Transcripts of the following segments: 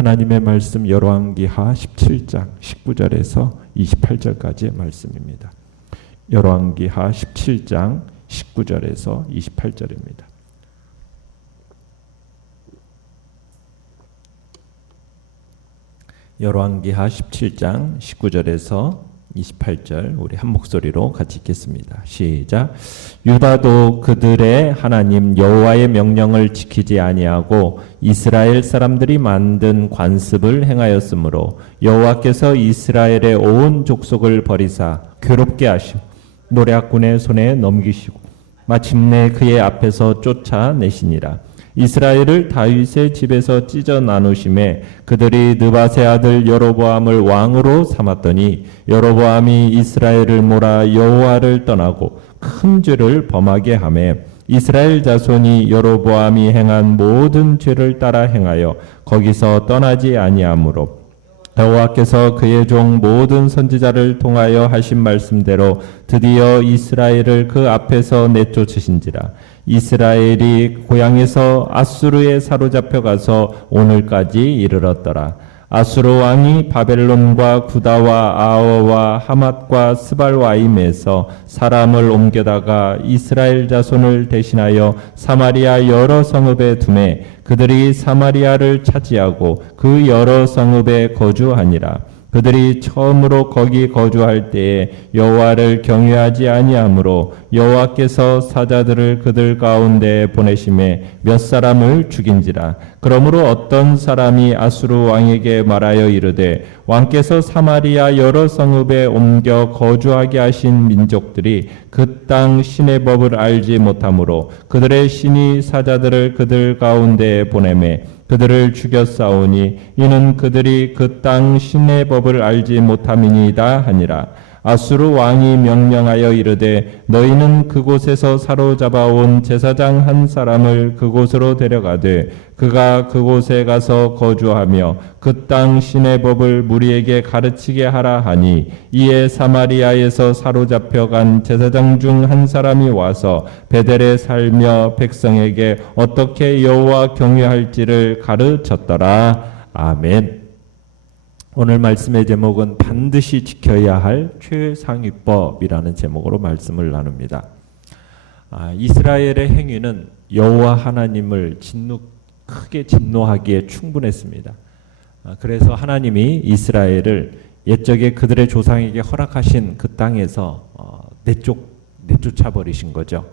하나님의 말씀 열왕기하 17장 19절에서 28절까지의 말씀입니다. 열왕기하 17장 19절에서 28절입니다. 열왕기하 17장 19절에서 28절 우리 한 목소리로 같이 읽겠습니다. 시작. 유다도 그들의 하나님 여호와의 명령을 지키지 아니하고 이스라엘 사람들이 만든 관습을 행하였으므로 여호와께서 이스라엘의 온 족속을 버리사 괴롭게 하시고 노략군의 손에 넘기시고 마침내 그의 앞에서 쫓아내시니라. 이스라엘을 다윗의 집에서 찢어 나누심에 그들이 느밧의 아들 여로보암을 왕으로 삼았더니 여로보암이 이스라엘을 몰아 여호와를 떠나고 큰 죄를 범하게 하며 이스라엘 자손이 여로보암이 행한 모든 죄를 따라 행하여 거기서 떠나지 아니하므로 여호와께서 그의 종 모든 선지자를 통하여 하신 말씀대로 드디어 이스라엘을 그 앞에서 내쫓으신지라. 이스라엘이 고향에서 아수르에 사로잡혀 가서 오늘까지 이르렀더라. 아수르 왕이 바벨론과 구다와 아어와 하맛과 스발와임에서 사람을 옮겨다가 이스라엘 자손을 대신하여 사마리아 여러 성읍에 두매 그들이 사마리아를 차지하고 그 여러 성읍에 거주하니라. 그들이 처음으로 거기 거주할 때에 여호와를 경외하지 아니하므로 여호와께서 사자들을 그들 가운데 보내심에 몇 사람을 죽인지라. 그러므로 어떤 사람이 아수르 왕에게 말하여 이르되 왕께서 사마리아 여러 성읍에 옮겨 거주하게 하신 민족들이 그 땅 신의 법을 알지 못하므로 그들의 신이 사자들을 그들 가운데 보내매 그들을 죽였사오니 이는 그들이 그 땅 신의 법을 알지 못함이니이다 하니라. 아수르 왕이 명령하여 이르되 너희는 그곳에서 사로잡아온 제사장 한 사람을 그곳으로 데려가되 그가 그곳에 가서 거주하며 그 땅 신의 법을 무리에게 가르치게 하라 하니 이에 사마리아에서 사로잡혀간 제사장 중 한 사람이 와서 베델에 살며 백성에게 어떻게 여호와 경외할지를 가르쳤더라. 아멘. 오늘 말씀의 제목은 반드시 지켜야 할 최상위법이라는 제목으로 말씀을 나눕니다. 이스라엘의 행위는 여호와 하나님을 크게 진노하기에 충분했습니다. 그래서 하나님이 이스라엘을 옛적에 그들의 조상에게 허락하신 그 땅에서 내쫓아 버리신 거죠.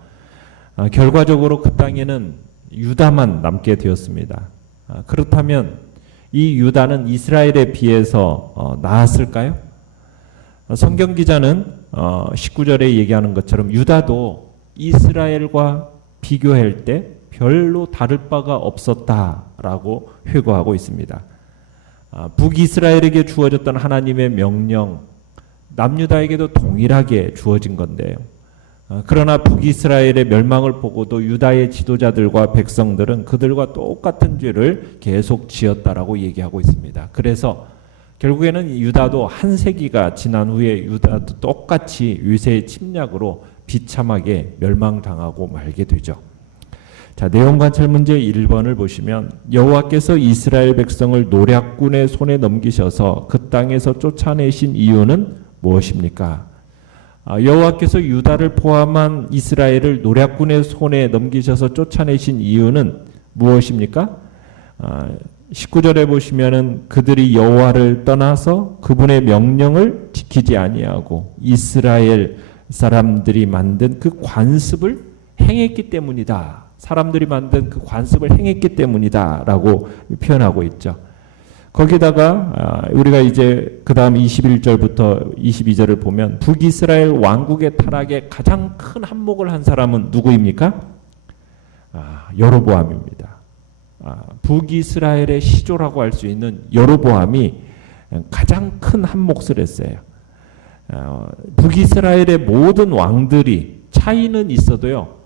결과적으로 그 땅에는 유다만 남게 되었습니다. 그렇다면 이 유다는 이스라엘에 비해서 나았을까요? 성경 기자는 19절에 얘기하는 것처럼 유다도 이스라엘과 비교할 때 별로 다를 바가 없었다라고 회고하고 있습니다. 북이스라엘에게 주어졌던 하나님의 명령, 남유다에게도 동일하게 주어진 건데요. 그러나 북이스라엘의 멸망을 보고도 유다의 지도자들과 백성들은 그들과 똑같은 죄를 계속 지었다라고 얘기하고 있습니다. 그래서 결국에는 유다도 한 세기가 지난 후에 유다도 똑같이 유세의 침략으로 비참하게 멸망당하고 말게 되죠. 자, 내용 관찰 문제 1번을 보시면 여호와께서 이스라엘 백성을 노략군의 손에 넘기셔서 그 땅에서 쫓아내신 이유는 무엇입니까? 여호와께서 유다를 포함한 이스라엘을 노략군의 손에 넘기셔서 쫓아내신 이유는 무엇입니까? 19절에 보시면은 그들이 여호와를 떠나서 그분의 명령을 지키지 아니하고 이스라엘 사람들이 만든 그 관습을 행했기 때문이다. 사람들이 만든 그 관습을 행했기 때문이다라고 표현하고 있죠. 거기다가 우리가 이제 그 다음 21절부터 22절을 보면 북이스라엘 왕국의 타락에 가장 큰 한몫을 한 사람은 누구입니까? 여로보암입니다. 북이스라엘의 시조라고 할 수 있는 여로보암이 가장 큰 한몫을 했어요. 북이스라엘의 모든 왕들이 차이는 있어도요.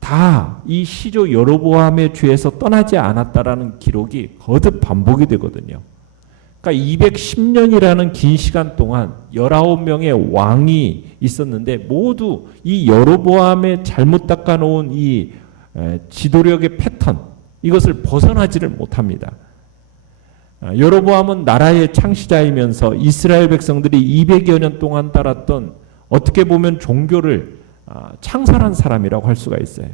다 이 시조 여로보암의 죄에서 떠나지 않았다라는 기록이 거듭 반복이 되거든요. 그러니까 210년이라는 긴 시간 동안 19명의 왕이 있었는데 모두 이 여로보암의 잘못 닦아놓은 이 지도력의 패턴 이것을 벗어나지를 못합니다. 여로보암은 나라의 창시자이면서 이스라엘 백성들이 200여 년 동안 따랐던 어떻게 보면 종교를 창설한 사람이라고 할 수가 있어요.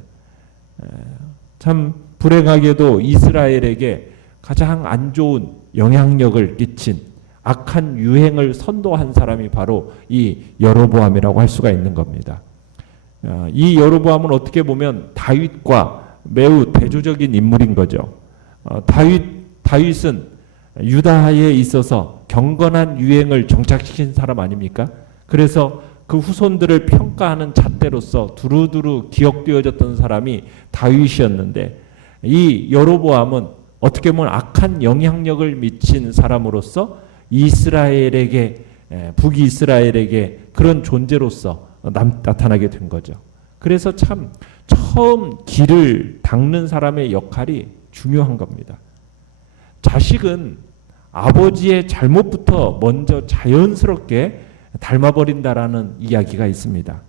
참 불행하게도 이스라엘에게 가장 안 좋은 영향력을 끼친 악한 유행을 선도한 사람이 바로 이 여로보암이라고 할 수가 있는 겁니다. 이 여로보암은 어떻게 보면 다윗과 매우 대조적인 인물인 거죠. 다윗은 유다에 있어서 경건한 유행을 정착시킨 사람 아닙니까? 그래서 그 후손들을 평가하는 잣대로서 두루두루 기억되어졌던 사람이 다윗이었는데, 이 여로보암은 어떻게 보면 악한 영향력을 미친 사람으로서 이스라엘에게, 북이스라엘에게 그런 존재로서 나타나게 된 거죠. 그래서 참 처음 길을 닦는 사람의 역할이 중요한 겁니다. 자식은 아버지의 잘못부터 먼저 자연스럽게 닮아버린다라는 이야기가 있습니다.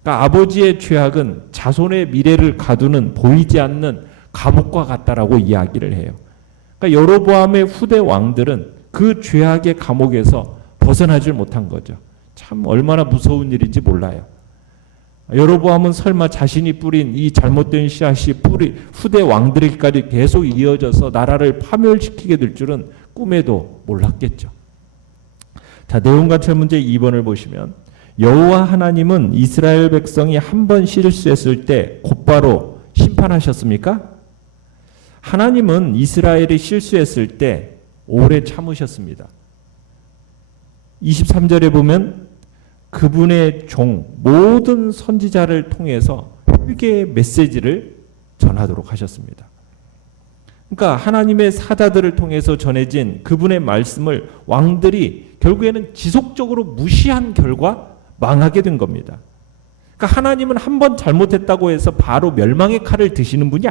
그러니까 아버지의 죄악은 자손의 미래를 가두는 보이지 않는 감옥과 같다라고 이야기를 해요. 그러니까 여로보암의 후대 왕들은 그 죄악의 감옥에서 벗어나질 못한 거죠. 참 얼마나 무서운 일인지 몰라요. 여로보암은 설마 자신이 뿌린 이 잘못된 씨앗이 후대 왕들에게까지 계속 이어져서 나라를 파멸시키게 될 줄은 꿈에도 몰랐겠죠. 자, 내용관찰 문제 2번을 보시면, 여호와 하나님은 이스라엘 백성이 한 번 실수했을 때 곧바로 심판하셨습니까? 하나님은 이스라엘이 실수했을 때 오래 참으셨습니다. 23절에 보면 그분의 종 모든 선지자를 통해서 회개의 메시지를 전하도록 하셨습니다. 그러니까 하나님의 사자들을 통해서 전해진 그분의 말씀을 왕들이 결국에는 지속적으로 무시한 결과 망하게 된 겁니다. 그러니까 하나님은 한 번 잘못했다고 해서 바로 멸망의 칼을 드시는 분이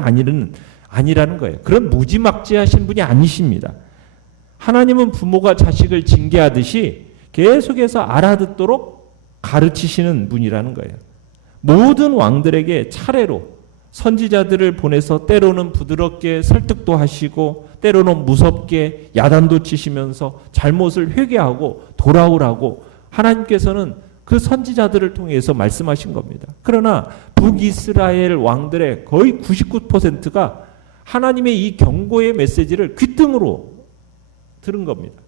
아니라는 거예요. 그런 무지막지하신 분이 아니십니다. 하나님은 부모가 자식을 징계하듯이 계속해서 알아듣도록 가르치시는 분이라는 거예요. 모든 왕들에게 차례로 선지자들을 보내서 때로는 부드럽게 설득도 하시고 때로는 무섭게 야단도 치시면서 잘못을 회개하고 돌아오라고 하나님께서는 그 선지자들을 통해서 말씀하신 겁니다. 그러나 북이스라엘 왕들의 거의 99%가 하나님의 이 경고의 메시지를 귓등으로 들은 겁니다.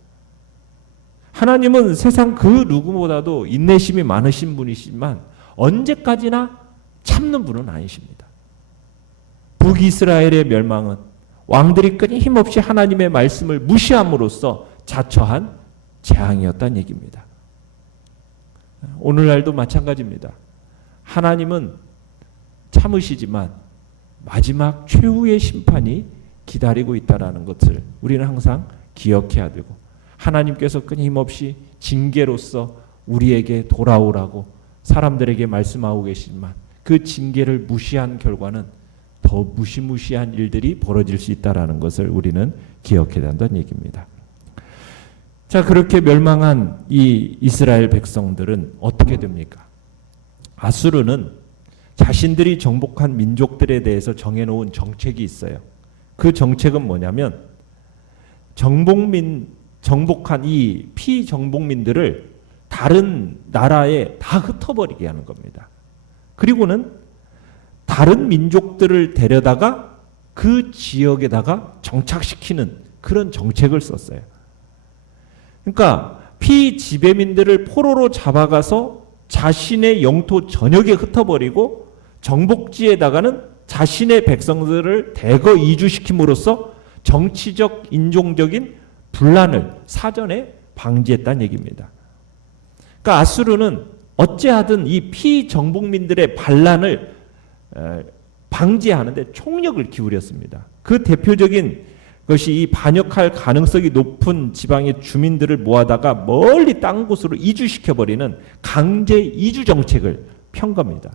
하나님은 세상 그 누구보다도 인내심이 많으신 분이시지만 언제까지나 참는 분은 아니십니다. 북이스라엘의 멸망은 왕들이 끊임없이 하나님의 말씀을 무시함으로써 자처한 재앙이었다는 얘기입니다. 오늘날도 마찬가지입니다. 하나님은 참으시지만 마지막 최후의 심판이 기다리고 있다는 것을 우리는 항상 기억해야 되고, 하나님께서 끊임없이 징계로서 우리에게 돌아오라고 사람들에게 말씀하고 계시지만 그 징계를 무시한 결과는 더 무시무시한 일들이 벌어질 수 있다는 것을 우리는 기억해야 한다는 얘기입니다. 자, 그렇게 멸망한 이 이스라엘 백성들은 어떻게 됩니까? 아수르는 자신들이 정복한 민족들에 대해서 정해놓은 정책이 있어요. 그 정책은 뭐냐면 정복한 이 피정복민들을 다른 나라에 다 흩어버리게 하는 겁니다. 그리고는 다른 민족들을 데려다가 그 지역에다가 정착시키는 그런 정책을 썼어요. 그러니까 피지배민들을 포로로 잡아가서 자신의 영토 전역에 흩어버리고 정복지에다가는 자신의 백성들을 대거 이주시킴으로써 정치적, 인종적인 분란을 사전에 방지했다는 얘기입니다. 그러니까 아수르는 어찌하든 이 피정복민들의 반란을 방지하는데 총력을 기울였습니다. 그 대표적인 것이 이 반역할 가능성이 높은 지방의 주민들을 모아다가 멀리 딴 곳으로 이주시켜버리는 강제 이주 정책을 편 겁니다.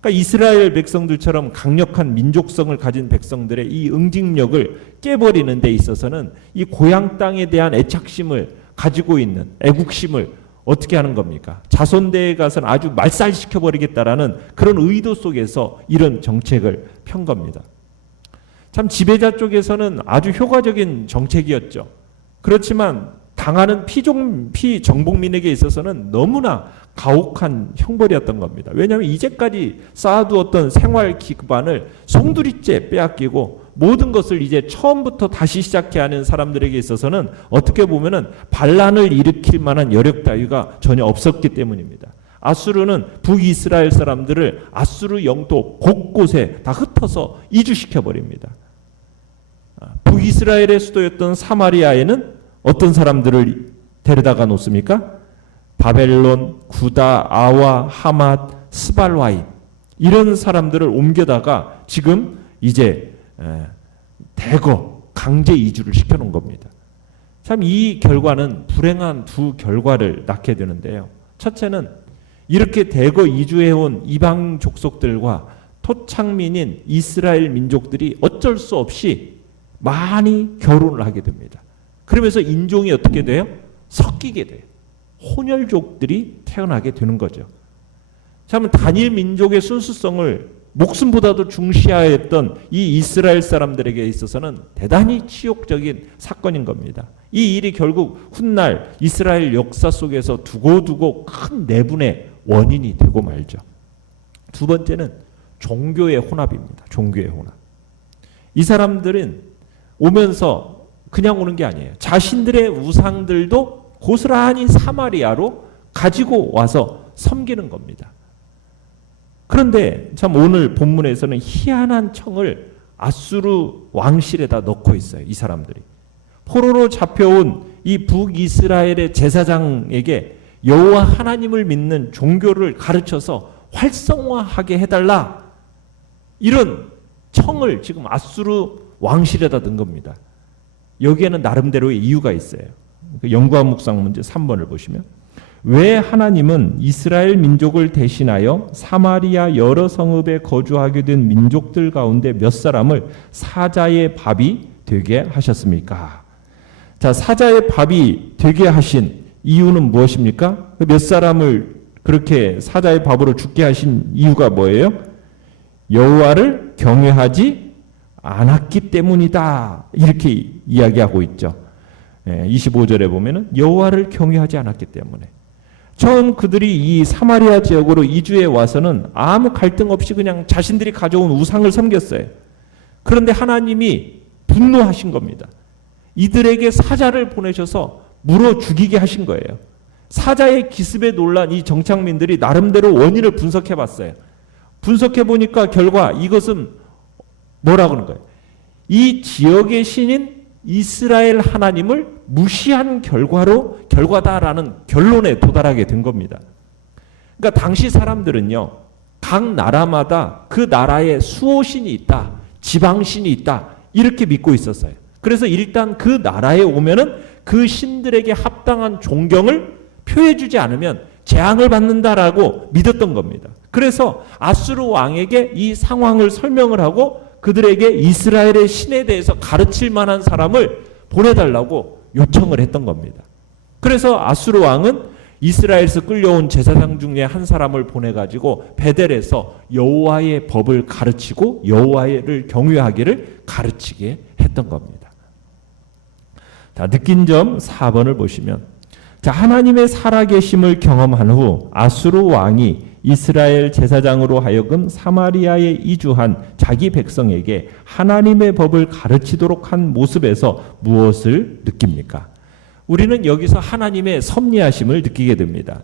그러니까 이스라엘 백성들처럼 강력한 민족성을 가진 백성들의 이 응징력을 깨버리는 데 있어서는 이 고향 땅에 대한 애착심을 가지고 있는 애국심을 어떻게 하는 겁니까? 자손대에 가서는 아주 말살시켜버리겠다라는 그런 의도 속에서 이런 정책을 편 겁니다. 참 지배자 쪽에서는 아주 효과적인 정책이었죠. 그렇지만 당하는 피정복민에게 있어서는 너무나 가혹한 형벌이었던 겁니다. 왜냐하면 이제까지 쌓아두었던 생활 기반을 송두리째 빼앗기고 모든 것을 이제 처음부터 다시 시작해야 하는 사람들에게 있어서는 어떻게 보면은 반란을 일으킬 만한 여력 따위가 전혀 없었기 때문입니다. 아수르는 북이스라엘 사람들을 아수르 영토 곳곳에 다 흩어서 이주시켜 버립니다. 북이스라엘의 수도였던 사마리아에는 어떤 사람들을 데려다가 놓습니까? 바벨론, 구다, 아와, 하맛, 스발와임 이런 사람들을 옮겨다가 지금 이제 대거 강제 이주를 시켜놓은 겁니다. 참 이 결과는 불행한 두 결과를 낳게 되는데요. 첫째는 이렇게 대거 이주해온 이방 족속들과 토착민인 이스라엘 민족들이 어쩔 수 없이 많이 결혼을 하게 됩니다. 그러면서 인종이 어떻게 돼요? 섞이게 돼요. 혼혈족들이 태어나게 되는 거죠. 참 단일 민족의 순수성을 목숨보다도 중시하였던 이 이스라엘 사람들에게 있어서는 대단히 치욕적인 사건인 겁니다. 이 일이 결국 훗날 이스라엘 역사 속에서 두고두고 큰 내분의 원인이 되고 말죠. 두 번째는 종교의 혼합입니다. 종교의 혼합. 이 사람들은 오면서 그냥 오는 게 아니에요. 자신들의 우상들도 고스란히 사마리아로 가지고 와서 섬기는 겁니다. 그런데 참 오늘 본문에서는 희한한 청을 아수르 왕실에다 넣고 있어요. 이 사람들이. 포로로 잡혀온 이 북이스라엘의 제사장에게 여호와 하나님을 믿는 종교를 가르쳐서 활성화하게 해달라. 이런 청을 지금 아수르 왕실에다 넣은 겁니다. 여기에는 나름대로의 이유가 있어요. 연구한 묵상 문제 3번을 보시면 왜 하나님은 이스라엘 민족을 대신하여 사마리아 여러 성읍에 거주하게 된 민족들 가운데 몇 사람을 사자의 밥이 되게 하셨습니까? 자, 사자의 밥이 되게 하신 이유는 무엇입니까? 몇 사람을 그렇게 사자의 밥으로 죽게 하신 이유가 뭐예요? 여호와를 경외하지 않았기 때문이다. 이렇게 이야기하고 있죠. 25절에 보면은 여호와를 경외하지 않았기 때문에. 처음 그들이 이 사마리아 지역으로 이주해 와서는 아무 갈등 없이 그냥 자신들이 가져온 우상을 섬겼어요. 그런데 하나님이 분노하신 겁니다. 이들에게 사자를 보내셔서 물어 죽이게 하신 거예요. 사자의 기습에 놀란 이 정착민들이 나름대로 원인을 분석해 봤어요. 분석해 보니까 결과 이것은 뭐라고 하는 거예요? 이 지역의 신인 이스라엘 하나님을 무시한 결과다라는 결론에 도달하게 된 겁니다. 그러니까 당시 사람들은요, 각 나라마다 그 나라에 수호신이 있다, 지방신이 있다, 이렇게 믿고 있었어요. 그래서 일단 그 나라에 오면은 그 신들에게 합당한 존경을 표해주지 않으면 재앙을 받는다라고 믿었던 겁니다. 그래서 아수르 왕에게 이 상황을 설명을 하고 그들에게 이스라엘의 신에 대해서 가르칠 만한 사람을 보내달라고 요청을 했던 겁니다. 그래서 아수르 왕은 이스라엘에서 끌려온 제사장 중에 한 사람을 보내가지고 베델에서 여호와의 법을 가르치고 여호와를 경외하기를 가르치게 했던 겁니다. 자, 느낀 점 4번을 보시면, 자, 하나님의 살아계심을 경험한 후 아수르 왕이 이스라엘 제사장으로 하여금 사마리아에 이주한 자기 백성에게 하나님의 법을 가르치도록 한 모습에서 무엇을 느낍니까? 우리는 여기서 하나님의 섭리하심을 느끼게 됩니다.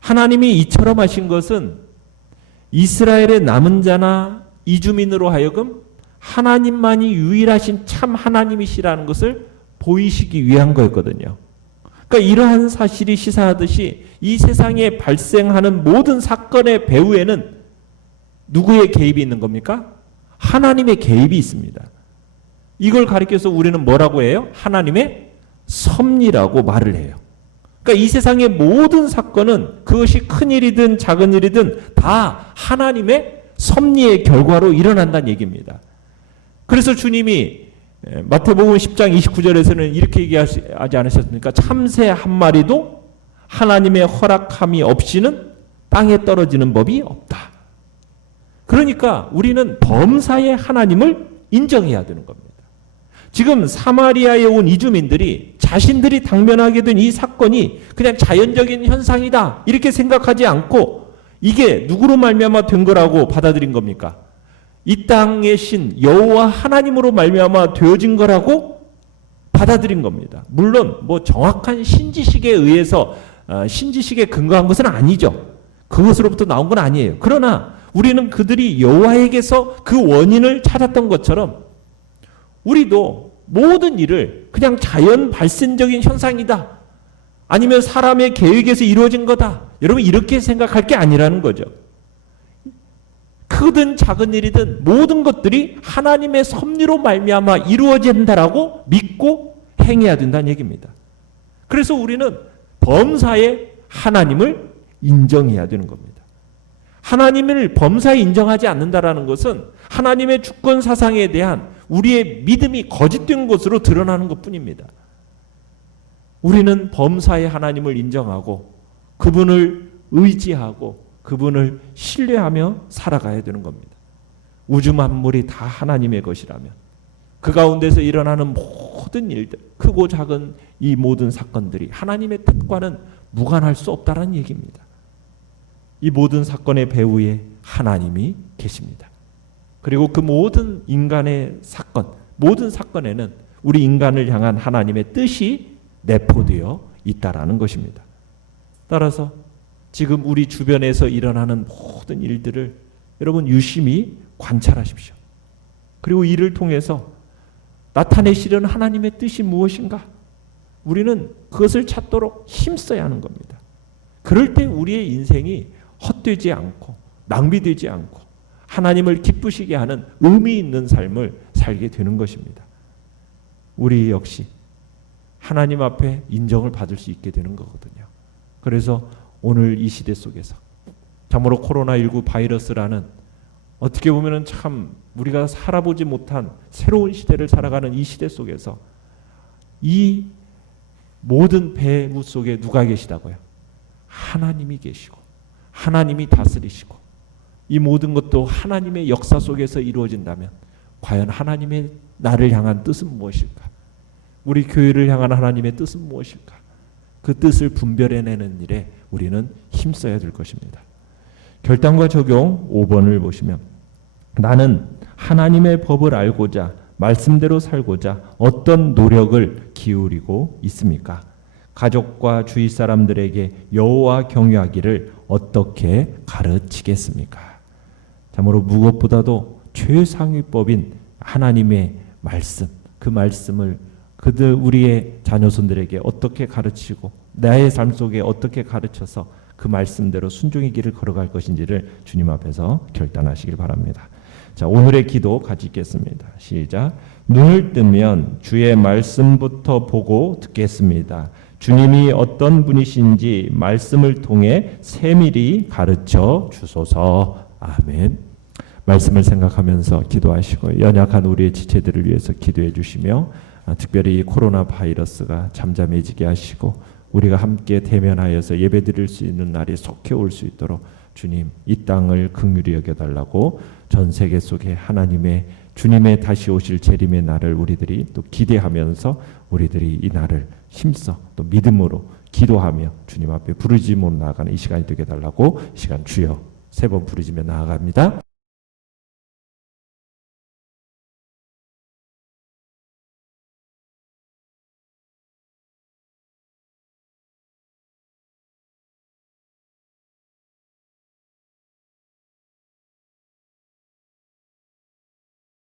하나님이 이처럼 하신 것은 이스라엘의 남은 자나 이주민으로 하여금 하나님만이 유일하신 참 하나님이시라는 것을 보이시기 위한 거였거든요. 그러니까 이러한 사실이 시사하듯이 이 세상에 발생하는 모든 사건의 배후에는 누구의 개입이 있는 겁니까? 하나님의 개입이 있습니다. 이걸 가리켜서 우리는 뭐라고 해요? 하나님의 섭리라고 말을 해요. 그러니까 이 세상의 모든 사건은 그것이 큰 일이든 작은 일이든 다 하나님의 섭리의 결과로 일어난다는 얘기입니다. 그래서 주님이 마태복음 10장 29절에서는 이렇게 얘기하지 않으셨습니까? 참새 한 마리도 하나님의 허락함이 없이는 땅에 떨어지는 법이 없다. 그러니까 우리는 범사의 하나님을 인정해야 되는 겁니다. 지금 사마리아에 온 이주민들이 자신들이 당면하게 된 이 사건이 그냥 자연적인 현상이다 이렇게 생각하지 않고 이게 누구로 말미암아 된 거라고 받아들인 겁니까? 이 땅의 신 여호와 하나님으로 말미암아 되어진 거라고 받아들인 겁니다. 물론 뭐 정확한 신지식에 의해서 신지식에 근거한 것은 아니죠. 그것으로부터 나온 건 아니에요. 그러나 우리는 그들이 여호와에게서 그 원인을 찾았던 것처럼 우리도 모든 일을 그냥 자연 발생적인 현상이다. 아니면 사람의 계획에서 이루어진 거다. 여러분 이렇게 생각할 게 아니라는 거죠. 크든 작은 일이든 모든 것들이 하나님의 섭리로 말미암아 이루어진다라고 믿고 행해야 된다는 얘기입니다. 그래서 우리는 범사에 하나님을 인정해야 되는 겁니다. 하나님을 범사에 인정하지 않는다라는 것은 하나님의 주권 사상에 대한 우리의 믿음이 거짓된 것으로 드러나는 것뿐입니다. 우리는 범사에 하나님을 인정하고 그분을 의지하고 그분을 신뢰하며 살아가야 되는 겁니다. 우주 만물이 다 하나님의 것이라면 그 가운데서 일어나는 모든 일들, 크고 작은 이 모든 사건들이 하나님의 뜻과는 무관할 수 없다는 얘기입니다. 이 모든 사건의 배후에 하나님이 계십니다. 그리고 그 모든 인간의 사건, 모든 사건에는 우리 인간을 향한 하나님의 뜻이 내포되어 있다라는 것입니다. 따라서 지금 우리 주변에서 일어나는 모든 일들을 여러분 유심히 관찰하십시오. 그리고 이를 통해서 나타내시려는 하나님의 뜻이 무엇인가? 우리는 그것을 찾도록 힘써야 하는 겁니다. 그럴 때 우리의 인생이 헛되지 않고 낭비되지 않고 하나님을 기쁘시게 하는 의미 있는 삶을 살게 되는 것입니다. 우리 역시 하나님 앞에 인정을 받을 수 있게 되는 거거든요. 그래서 오늘 이 시대 속에서 참으로 코로나19 바이러스라는 어떻게 보면 참 우리가 살아보지 못한 새로운 시대를 살아가는 이 시대 속에서 이 모든 배후 속에 누가 계시다고요? 하나님이 계시고 하나님이 다스리시고 이 모든 것도 하나님의 역사 속에서 이루어진다면 과연 하나님의 나를 향한 뜻은 무엇일까? 우리 교회를 향한 하나님의 뜻은 무엇일까? 그 뜻을 분별해내는 일에 우리는 힘써야 될 것입니다. 결단과 적용 5번을 보시면 나는 하나님의 법을 알고자 말씀대로 살고자 어떤 노력을 기울이고 있습니까? 가족과 주위 사람들에게 여호와 경외하기를 어떻게 가르치겠습니까? 참으로 무엇보다도 최상위법인 하나님의 말씀, 그 말씀을 그들 우리의 자녀손들에게 어떻게 가르치고 나의 삶 속에 어떻게 가르쳐서 그 말씀대로 순종의 길을 걸어갈 것인지를 주님 앞에서 결단하시길 바랍니다. 자, 오늘의 기도 같이 읽겠습니다. 시작. 눈을 뜨면 주의 말씀부터 보고 듣겠습니다. 주님이 어떤 분이신지 말씀을 통해 세밀히 가르쳐 주소서. 아멘. 말씀을 생각하면서 기도하시고 연약한 우리의 지체들을 위해서 기도해 주시며 특별히 이 코로나 바이러스가 잠잠해지게 하시고 우리가 함께 대면하여서 예배드릴 수 있는 날이 속히 올 수 있도록 주님 이 땅을 긍휼히 여겨달라고 전 세계 속에 하나님의 주님의 다시 오실 재림의 날을 우리들이 또 기대하면서 우리들이 이 날을 힘써 또 믿음으로 기도하며 주님 앞에 부르짖음으로 나아가는 이 시간이 되게 달라고 이 시간 주여 3번 부르짖으며 나아갑니다.